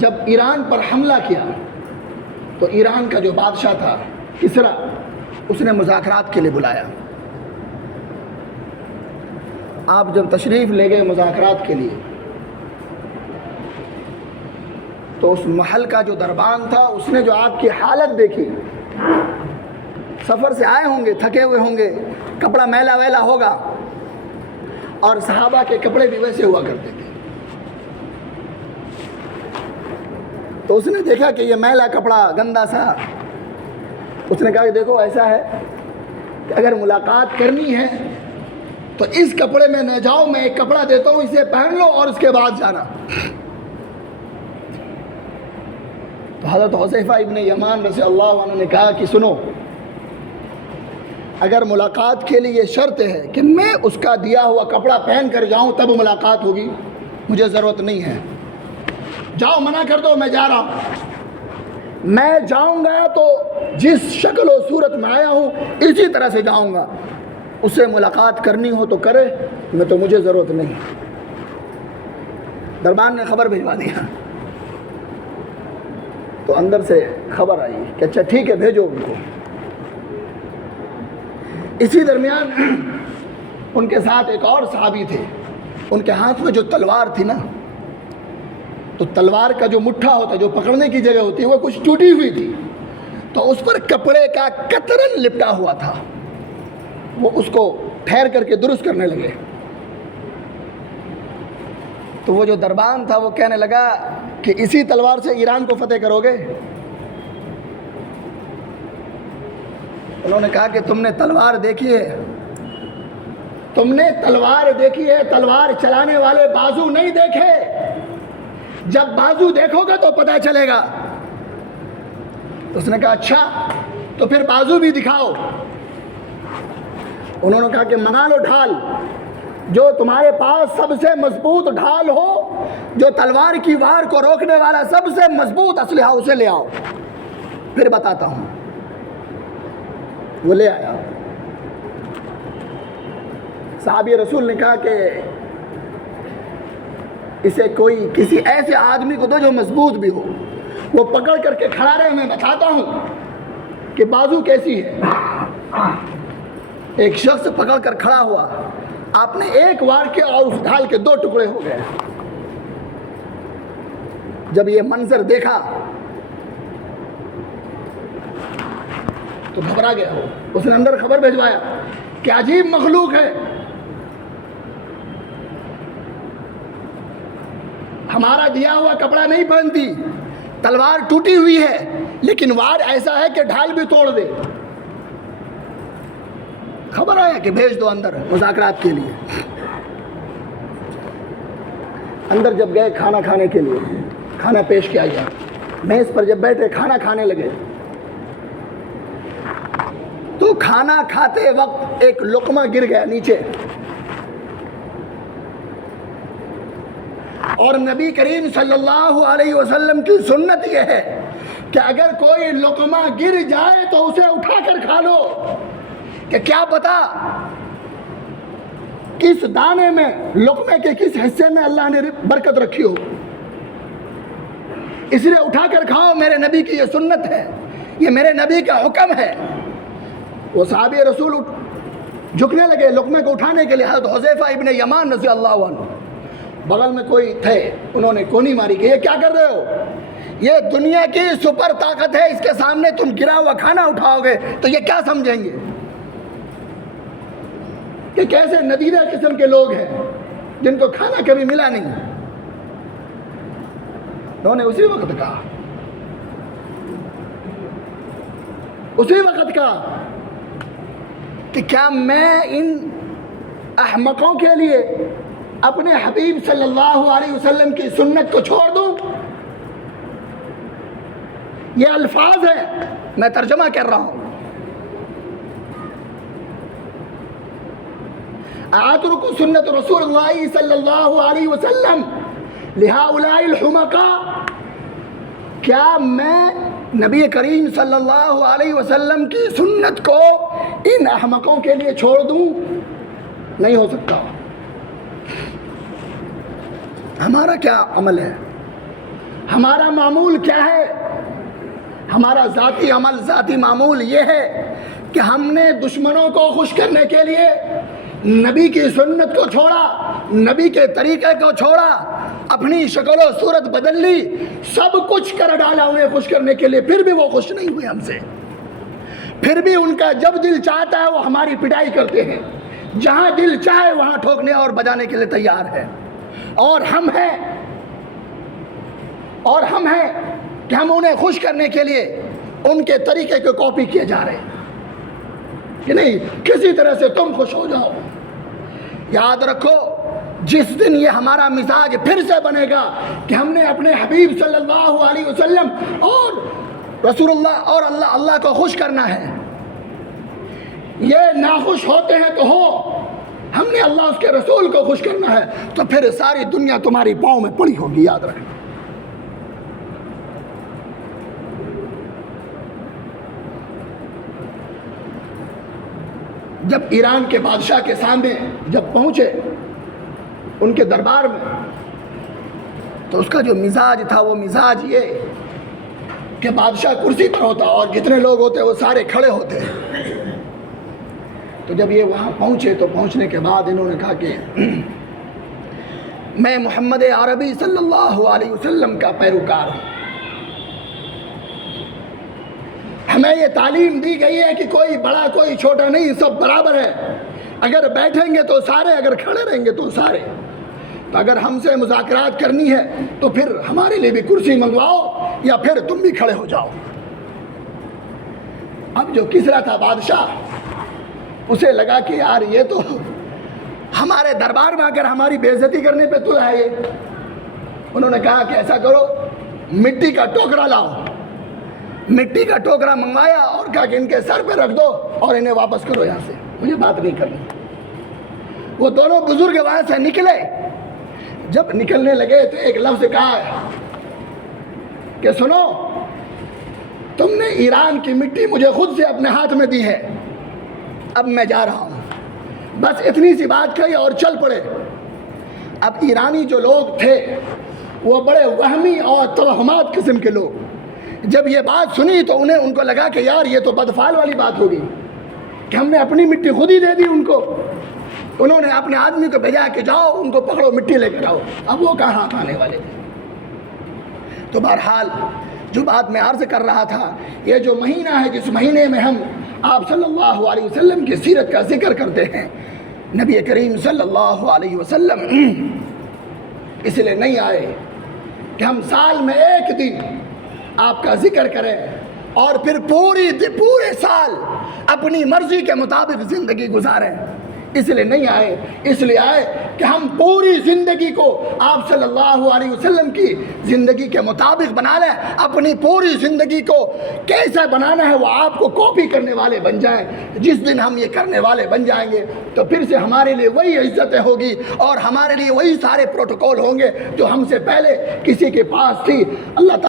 جب ایران پر حملہ کیا تو ایران کا جو بادشاہ تھا کسرا، اس نے مذاکرات کے لیے بلایا. آپ جب تشریف لے گئے مذاکرات کے لیے تو اس محل کا جو دربان تھا اس نے جو آپ کی حالت دیکھی، سفر سے آئے ہوں گے، تھکے ہوئے ہوں گے، کپڑا میلا ویلا ہوگا، اور صحابہ کے کپڑے بھی ویسے ہوا کرتے تھے. تو اس نے دیکھا کہ یہ میلا کپڑا گندا سا، اس نے کہا کہ دیکھو ایسا ہے کہ اگر ملاقات کرنی ہے تو اس کپڑے میں نہ جاؤ، میں ایک کپڑا دیتا ہوں، اسے پہن لو اور اس کے بعد جانا. تو حضرت حذیفہ ابن یمان رضی اللہ عنہ نے کہا کہ سنو، اگر ملاقات کے لیے یہ شرط ہے کہ میں اس کا دیا ہوا کپڑا پہن کر جاؤں تب ملاقات ہوگی، مجھے ضرورت نہیں ہے. جاؤ، منع کر دو، میں جا رہا ہوں. میں جاؤں گا تو جس شکل و صورت میں آیا ہوں اسی طرح سے جاؤں گا. اسے ملاقات کرنی ہو تو کرے، میں تو مجھے ضرورت نہیں. دربان نے خبر بھجوا دیا. تو اندر سے خبر آئی کہ اچھا ٹھیک ہے، بھیجو ان کو. اسی درمیان ان کے ساتھ ایک اور صحابی تھے، ان کے ہاتھ میں جو تلوار تھی نا، تو تلوار کا جو مٹھا ہوتا ہے، جو پکڑنے کی جگہ ہوتی ہے، وہ کچھ ٹوٹی ہوئی تھی، تو اس پر کپڑے کا قطرن لپٹا ہوا تھا. وہ اس کو ٹھہر کر کے درست کرنے لگے. تو وہ جو دربان تھا وہ کہنے لگا کہ اسی تلوار سے ایران کو فتح کرو گے؟ انہوں نے کہا کہ تم نے تلوار دیکھی ہے، تم نے تلوار دیکھی ہے، تلوار چلانے والے بازو نہیں دیکھے. جب بازو دیکھو گے تو پتہ چلے گا. تو اس نے کہا اچھا تو پھر بازو بھی دکھاؤ. انہوں نے کہا کہ منگا لو ڈھال، جو تمہارے پاس سب سے مضبوط ڈھال ہو، جو تلوار کی وار کو روکنے والا سب سے مضبوط اسلحہ، اسے لے آؤ، پھر بتاتا ہوں. وہ لے آیا. صحابی رسول نے کہا کہ اسے کوئی کسی ایسے آدمی کو دو جو مضبوط بھی ہو. وہ پکڑ کر کے کھڑا رہے، میں بتاتا ہوں کہ بازو کیسی ہے. ایک شخص پکڑ کر کھڑا ہوا، آپ نے ایک وار کیا اور اس ڈھال کے 2 ٹکڑے ہو گئے. جب یہ منظر دیکھا تو گھبرا گیا. اس نے اندر خبر بھیجوایا کہ عجیب مخلوق ہے، ہمارا دیا ہوا کپڑا نہیں پہنتی، تلوار ٹوٹی ہوئی ہے، لیکن وار ایسا ہے کہ ڈھال بھی توڑ دے. خبر آیا کہ بھیج دو اندر مذاکرات کے لیے. اندر جب گئے کھانا کھانے کے لیے، کھانا پیش کیا گیا. میز پر جب بیٹھے کھانا کھانے لگے تو کھانا کھاتے وقت ایک لقمہ گر گیا نیچے، اور نبی کریم صلی اللہ علیہ وسلم کی سنت یہ ہے کہ اگر کوئی لقمہ گر جائے تو اسے اٹھا کر کھا لو، کہ کیا پتا کس دانے میں، لقمے کے کس حصے میں اللہ نے برکت رکھی ہو. اس لیے اٹھا کر کھاؤ، میرے نبی کی یہ سنت ہے، یہ میرے نبی کا حکم ہے. وہ صحابی رسول جھکنے لگے لقمے کو اٹھانے کے لیے. حضرت حذیفہ ابن یمان رضی اللہ عنہ بغل میں کوئی تھے، انہوں نے کونی ماری کہ یہ کیا کر رہے ہو، یہ دنیا کی سپر طاقت ہے، اس کے سامنے تم گرا ہوا کھانا اٹھاؤ گے تو یہ کیا سمجھیں گے کہ کیسے ندیدہ قسم کے لوگ ہیں جن کو کھانا کبھی ملا نہیں. انہوں نے اسی وقت کہا کہ کیا میں ان احمقوں کے لیے اپنے حبیب صلی اللہ علیہ وسلم کی سنت کو چھوڑ دوں؟ یہ الفاظ ہیں، میں ترجمہ کر رہا ہوں. اترک سنت رسول اللہ صلی اللہ علیہ وسلم لہؤلاء الحمقاء، کیا میں نبی کریم صلی اللہ علیہ وسلم کی سنت کو ان احمقوں کے لیے چھوڑ دوں؟ نہیں ہو سکتا. ہمارا کیا عمل ہے؟ ہمارا معمول کیا ہے؟ ہمارا ذاتی عمل، ذاتی معمول یہ ہے کہ ہم نے دشمنوں کو خوش کرنے کے لیے نبی کی سنت کو چھوڑا، نبی کے طریقے کو چھوڑا، اپنی شکل و صورت بدل لی، سب کچھ کر ڈالا انہیں خوش کرنے کے لیے، پھر بھی وہ خوش نہیں ہوئے ہم سے۔ پھر بھی ان کا جب دل چاہتا ہے وہ ہماری پٹائی کرتے ہیں، جہاں دل چاہے وہاں ٹھوکنے اور بجانے کے لیے تیار ہے۔ اور ہم ہیں کہ ہم انہیں خوش کرنے کے لیے ان کے طریقے کو کاپی کیے جا رہے ہیں کہ نہیں کسی طرح سے تم خوش ہو جاؤ۔ یاد رکھو، جس دن یہ ہمارا مزاج پھر سے بنے گا کہ ہم نے اپنے حبیب صلی اللہ علیہ وسلم اور رسول اللہ اور اللہ کو خوش کرنا ہے، یہ ناخوش ہوتے ہیں تو ہو، ہم نے اللہ اس کے رسول کو خوش کرنا ہے، تو پھر ساری دنیا تمہاری پاؤں میں پڑی ہوگی، یاد رکھنا۔ جب ایران کے بادشاہ کے سامنے جب پہنچے ان کے دربار میں، تو اس کا جو مزاج تھا وہ مزاج یہ کہ بادشاہ کرسی پر ہوتا اور جتنے لوگ ہوتے وہ سارے کھڑے ہوتے۔ تو جب یہ وہاں پہنچے تو پہنچنے کے بعد انہوں نے کہا کہ میں محمد عربی صلی اللہ علیہ وسلم کا پیروکار ہوں، ہمیں یہ تعلیم دی گئی ہے کہ کوئی بڑا کوئی چھوٹا نہیں، سب برابر ہے، اگر بیٹھیں گے تو سارے، اگر کھڑے رہیں گے تو سارے، تو اگر ہم سے مذاکرات کرنی ہے تو پھر ہمارے لیے بھی کرسی منگواؤ یا پھر تم بھی کھڑے ہو جاؤ۔ اب جو کسرا تھا بادشاہ، اسے لگا کہ یار یہ تو ہمارے دربار میں اگر ہماری بے عزتی کرنے پہ تو ہے یہ۔ انہوں نے کہا کہ ایسا کرو، مٹی کا ٹوکرا لاؤ۔ مٹی کا ٹوکرا منگوایا اور کہا کہ ان کے سر پہ رکھ دو اور انہیں واپس کرو یہاں سے، مجھے بات نہیں کرنی۔ وہ دونوں بزرگ وہاں سے نکلے، جب نکلنے لگے تو ایک لفظ کہا کہ سنو، تم نے ایران کی مٹی مجھے خود سے اپنے ہاتھ میں دی ہے، اب میں جا رہا ہوں، بس اتنی سی بات کہی اور چل پڑے۔ اب ایرانی جو لوگ تھے وہ بڑے وہمی اور توہمات قسم کے لوگ، جب یہ بات سنی تو ان کو لگا کہ یار یہ تو بدفعل والی بات ہوگی کہ ہم نے اپنی مٹی خود ہی دے دی ان کو۔ انہوں نے اپنے آدمی کو بھیجا کہ جاؤ ان کو پکڑو، مٹی لے کر آؤ۔ اب وہ کہاں آنے والے تھے؟ تو بہرحال جو بات میں عرض کر رہا تھا، یہ جو مہینہ ہے جس مہینے میں ہم آپ صلی اللہ علیہ وسلم کی سیرت کا ذکر کرتے ہیں، نبی کریم صلی اللہ علیہ وسلم اس لیے نہیں آئے کہ ہم سال میں ایک دن آپ کا ذکر کریں اور پھر پورے سال اپنی مرضی کے مطابق زندگی گزاریں، اس لیے نہیں آئے، اس لیے آئے کہ ہم پوری زندگی کو آپ صلی اللہ علیہ وسلم کی زندگی کے مطابق بنا لیں، اپنی پوری زندگی کو کیسا بنانا ہے وہ آپ کو کاپی کرنے والے بن جائیں۔ جس دن ہم یہ کرنے والے بن جائیں گے تو پھر سے ہمارے لیے وہی عزتیں ہوگی اور ہمارے لیے وہی سارے پروٹوکول ہوں گے جو ہم سے پہلے کسی کے پاس تھی۔ اللہ تعالیٰ